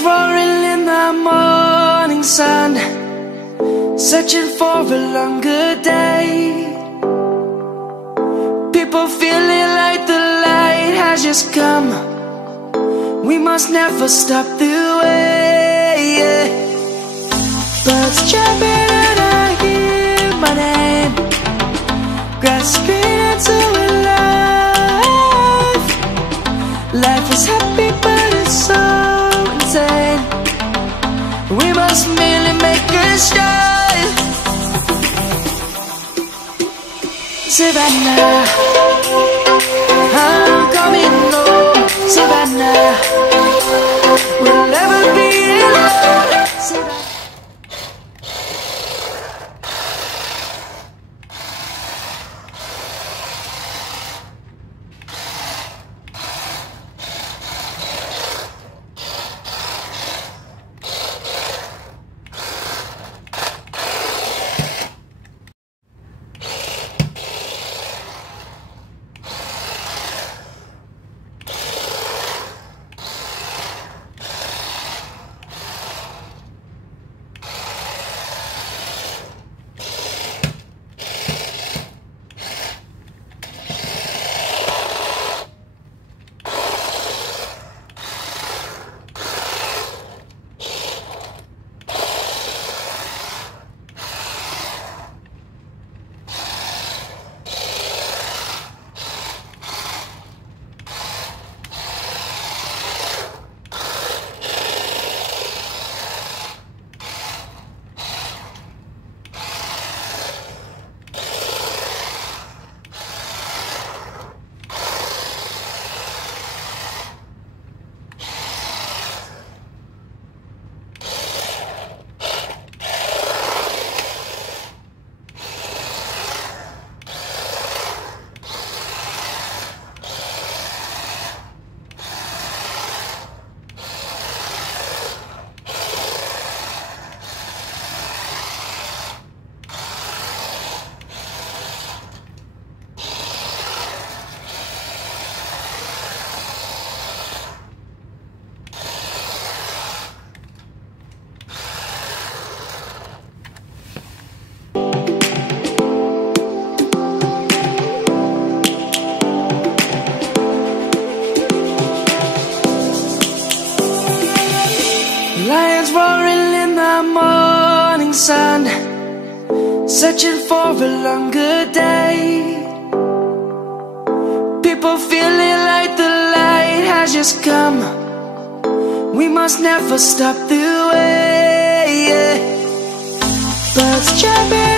Lions roaring in the morning sun, searching for a longer day. People feeling like the light has just come. We must never stop the way. Birds chirping and I hear my name, grasping into a life. Life is happy but it's so insane. We must merely make a start. Savannah, I'm coming home. Savannah, we'll never be alone. Savannah. Lions roaring in the morning sun, searching for a longer day. People feeling like the light has just come. We must never stop the way. Birds chirping